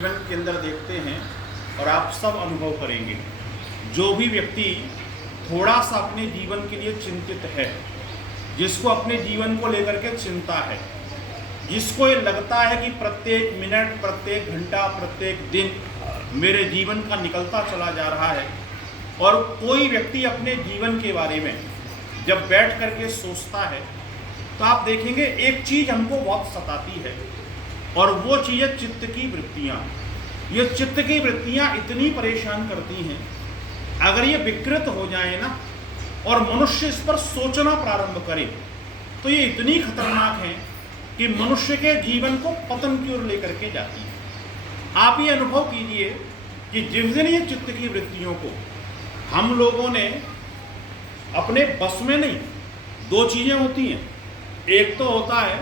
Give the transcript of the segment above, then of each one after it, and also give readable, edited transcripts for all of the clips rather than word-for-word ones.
जीवन के अंदर देखते हैं और आप सब अनुभव करेंगे। जो भी व्यक्ति थोड़ा सा अपने जीवन के लिए चिंतित है, जिसको अपने जीवन को लेकर के चिंता है, जिसको ये लगता है कि प्रत्येक मिनट, प्रत्येक घंटा, प्रत्येक दिन मेरे जीवन का निकलता चला जा रहा है, और कोई व्यक्ति अपने जीवन के बारे में जब बैठ करके सोचता है तो आप देखेंगे एक चीज़ हमको बहुत सताती है, और वो चीज़ है चित्त की वृत्तियाँ। ये चित्त की वृत्तियाँ इतनी परेशान करती हैं, अगर ये विकृत हो जाए ना और मनुष्य इस पर सोचना प्रारंभ करे तो ये इतनी खतरनाक है कि मनुष्य के जीवन को पतन की ओर लेकर के जाती है। आप ये अनुभव कीजिए कि जिस दिन ये चित्त की वृत्तियों को हम लोगों ने अपने बस में नहीं, दो चीज़ें होती हैं। एक तो होता है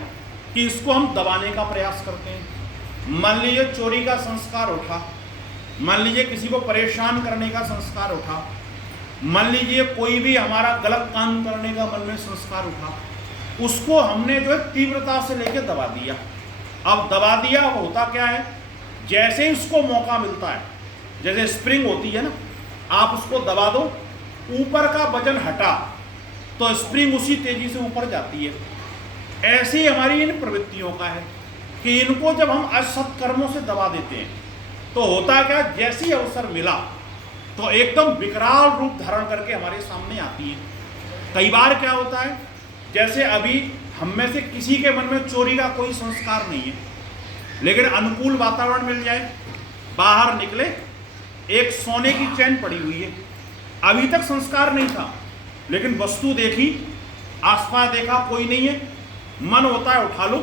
कि इसको हम दबाने का प्रयास करते हैं। मान लीजिए चोरी का संस्कार उठा, मान लीजिए किसी को परेशान करने का संस्कार उठा, मान लीजिए कोई भी हमारा गलत काम करने का मन में संस्कार उठा, उसको हमने जो है तीव्रता से लेके दबा दिया। अब दबा दिया, अब होता क्या है, जैसे ही उसको मौका मिलता है, जैसे स्प्रिंग होती है ना, आप उसको दबा दो, ऊपर का वजन हटा तो स्प्रिंग उसी तेजी से ऊपर जाती है। ऐसे ही हमारी इन प्रवृत्तियों का है कि इनको जब हम असत कर्मों से दबा देते हैं तो होता क्या, जैसे ही अवसर मिला तो एकदम विकराल रूप धारण करके हमारे सामने आती है। कई बार क्या होता है, जैसे अभी हम में से किसी के मन में चोरी का कोई संस्कार नहीं है, लेकिन अनुकूल वातावरण मिल जाए, बाहर निकले, एक सोने की चैन पड़ी हुई है, अभी तक संस्कार नहीं था, लेकिन वस्तु देखी, आसपास देखा, कोई नहीं है, मन होता है उठा लो,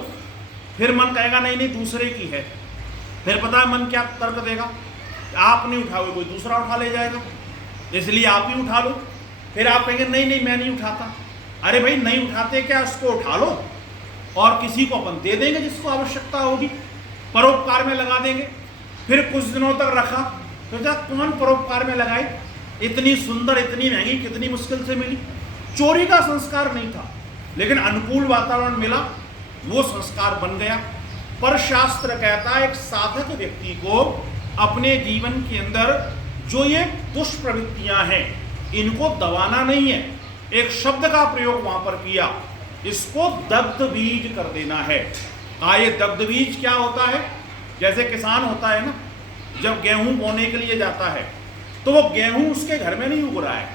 फिर मन कहेगा नहीं नहीं दूसरे की है, फिर पता है मन क्या तर्क देगा, आप नहीं उठाओगे कोई दूसरा उठा ले जाएगा, इसलिए आप ही उठा लो। फिर आप कहेंगे नहीं नहीं मैं नहीं उठाता। अरे भाई नहीं उठाते क्या, इसको उठा लो और किसी को अपन दे देंगे जिसको आवश्यकता होगी, परोपकार में लगा देंगे। फिर कुछ दिनों तक रखा तो क्या कौन परोपकार में लगाए, इतनी सुंदर, इतनी महंगी, कितनी मुश्किल से मिली। चोरी का संस्कार नहीं था, लेकिन अनुकूल वातावरण मिला, वो संस्कार बन गया। पर शास्त्र कहता है एक साधक व्यक्ति को अपने जीवन के अंदर जो ये दुष्प्रवृत्तियां हैं इनको दबाना नहीं है। एक शब्द का प्रयोग वहां पर किया, इसको दग्ध बीज कर देना है। ये दग्ध बीज क्या होता है, जैसे किसान होता है ना, जब गेहूं बोने के लिए जाता है तो वो गेहूं उसके घर में नहीं उग रहा है,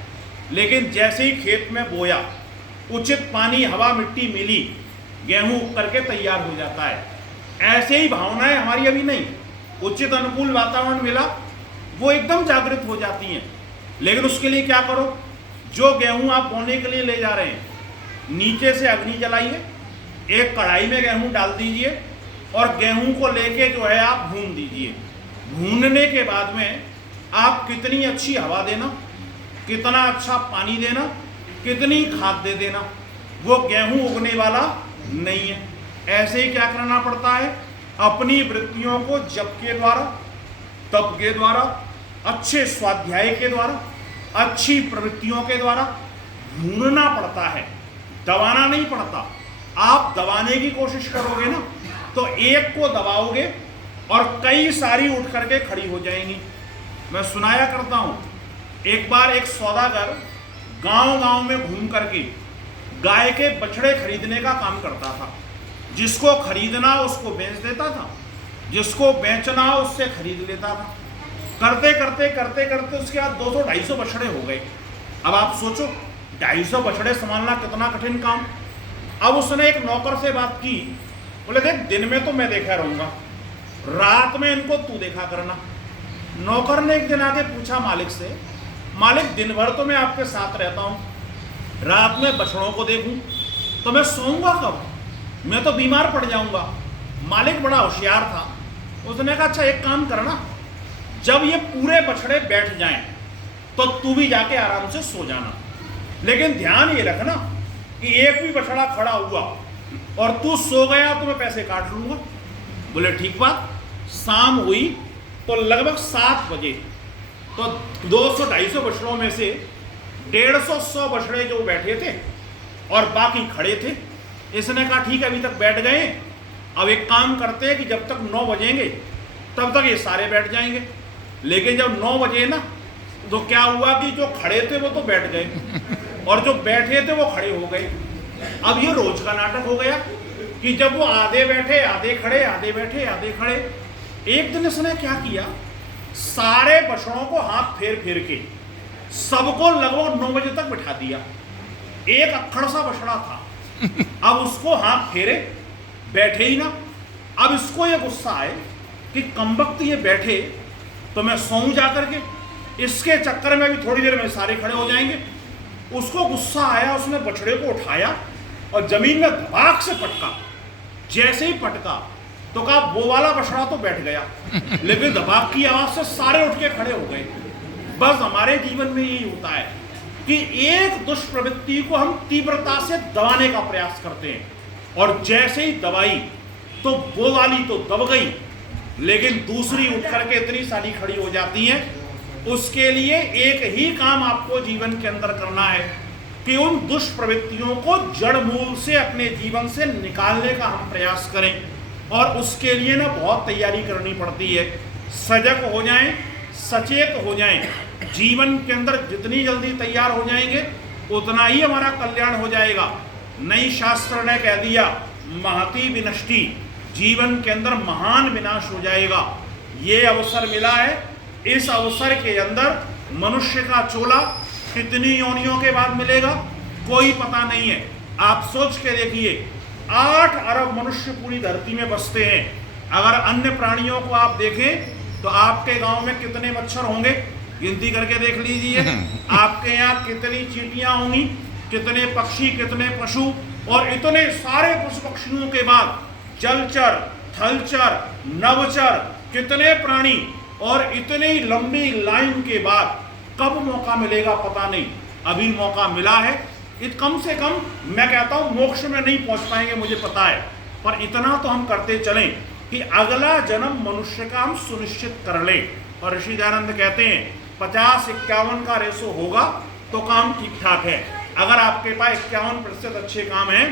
लेकिन जैसे ही खेत में बोया, उचित पानी, हवा, मिट्टी मिली, गेहूं उग करके तैयार हो जाता है। ऐसे ही भावनाएं हमारी अभी नहीं, उचित अनुकूल वातावरण मिला, वो एकदम जागृत हो जाती हैं। लेकिन उसके लिए क्या करो, जो गेहूं आप बोने के लिए ले जा रहे हैं, नीचे से अग्नि जलाइए, एक कढ़ाई में गेहूं डाल दीजिए और गेहूं को लेके जो है आप भून दीजिए। भूनने के बाद में आप कितनी अच्छी हवा देना, कितना अच्छा पानी देना, कितनी खाद दे देना, वो गेहूं उगने वाला नहीं है। ऐसे ही क्या करना पड़ता है, अपनी वृत्तियों को जप के द्वारा, तप के द्वारा, अच्छे स्वाध्याय के द्वारा, अच्छी प्रवृत्तियों के द्वारा भूनना पड़ता है, दबाना नहीं पड़ता। आप दबाने की कोशिश करोगे ना तो एक को दबाओगे और कई सारी उठ करके खड़ी हो जाएंगी। मैं सुनाया करता हूं, एक बार एक सौदागर गांव-गांव में घूम करके गाय के बछड़े खरीदने का काम करता था। जिसको खरीदना उसको बेच देता था, जिसको बेचना उससे खरीद लेता था। करते करते करते करते उसके बाद 200-250 बछड़े हो गए। अब आप सोचो 250 बछड़े संभालना कितना कठिन काम। अब उसने एक नौकर से बात की, बोले देख दिन में तो मैं देखा रहूंगा, रात में इनको तू देखा करना। नौकर ने एक दिन आके पूछा मालिक से, मालिक दिन भर तो मैं आपके साथ रहता हूँ, रात में बछड़ों को देखूं तो मैं सोऊंगा कब, मैं तो बीमार पड़ जाऊंगा। मालिक बड़ा होशियार था, उसने कहा अच्छा एक काम करना, जब ये पूरे बछड़े बैठ जाएं तो तू भी जाके आराम से सो जाना, लेकिन ध्यान ये रखना कि एक भी बछड़ा खड़ा हुआ और तू सो गया तो मैं पैसे काट लूंगा। बोले ठीक बात। शाम हुई तो लगभग 7 बजे तो 200-250 बछड़ों में से 150-100 बछड़े जो बैठे थे और बाकी खड़े थे। इसने कहा ठीक है अभी तक बैठ गए, अब एक काम करते हैं कि जब तक 9 बजेंगे तब तक ये सारे बैठ जाएंगे। लेकिन जब 9 बजे ना, तो क्या हुआ कि जो खड़े थे वो तो बैठ गए और जो बैठे थे वो खड़े हो गए। अब ये रोज का नाटक हो गया कि जब वो आधे बैठे आधे खड़े, आधे बैठे आधे खड़े। एक दिन इसने क्या किया, सारे बछड़ों को हाथ फेर फेर के सबको लगभग 9 बजे तक बिठा दिया। एक अक्खड़ सा बछड़ा था, अब उसको हाथ फेरे, बैठे ही ना। अब इसको ये गुस्सा आए कि कमबख्त ये बैठे तो मैं सोऊं जा करके, इसके चक्कर में भी थोड़ी देर में सारे खड़े हो जाएंगे। उसको गुस्सा आया, उसने बछड़े को उठाया और जमीन में धड़ाक से पटका। जैसे ही पटका तो कहा वो वाला बछड़ा तो बैठ गया, लेकिन धड़ाक की आवाज से सारे उठ के खड़े हो गए। बस हमारे जीवन में यही होता है कि एक दुष्प्रवृत्ति को हम तीव्रता से दबाने का प्रयास करते हैं, और जैसे ही दबाई तो वो वाली तो दब गई, लेकिन दूसरी उठ करके इतनी सारी खड़ी हो जाती हैं। उसके लिए एक ही काम आपको जीवन के अंदर करना है कि उन दुष्प्रवृत्तियों को जड़ मूल से अपने जीवन से निकालने का हम प्रयास करें, और उसके लिए ना बहुत तैयारी करनी पड़ती है। सजग हो जाएं, सचेत हो जाएं। जीवन के अंदर जितनी जल्दी तैयार हो जाएंगे उतना ही हमारा कल्याण हो जाएगा। नई शास्त्र ने कह दिया महती विनष्टि, जीवन के अंदर महान विनाश हो जाएगा। ये अवसर मिला है, इस अवसर के अंदर मनुष्य का चोला कितनी योनियों के बाद मिलेगा कोई पता नहीं है। आप सोच के देखिए, 8 अरब मनुष्य पूरी धरती में बसते हैं। अगर अन्य प्राणियों को आप देखें तो आपके गांव में कितने मच्छर होंगे, गिनती करके देख लीजिए। आपके यहाँ कितनी चींटियां होंगी, कितने पक्षी, कितने पशु, और इतने सारे पशु पक्षियों के बाद जलचर, थलचर, नवचर, कितने प्राणी, और इतनी लंबी लाइन के बाद कब मौका मिलेगा पता नहीं। अभी मौका मिला है, कम से कम मैं कहता हूं मोक्ष में नहीं पहुंच पाएंगे मुझे पता है, पर इतना तो हम करते चलें कि अगला जन्म मनुष्य का हम सुनिश्चित कर लें। और ऋषि दयानंद कहते हैं 50-51 का रेशो होगा तो काम ठीक ठाक है। अगर आपके पास 51% अच्छे काम हैं,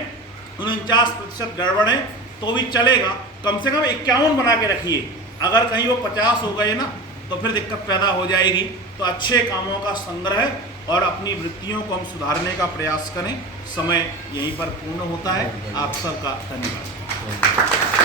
49% गड़बड़ है तो भी चलेगा। कम से कम 51 बना के रखिए। अगर कहीं वो 50 हो गए ना तो फिर दिक्कत पैदा हो जाएगी। तो अच्छे कामों का संग्रह और अपनी वृत्तियों को हम सुधारने का प्रयास करें। समय यहीं पर पूर्ण होता है। आप सबका धन्यवाद।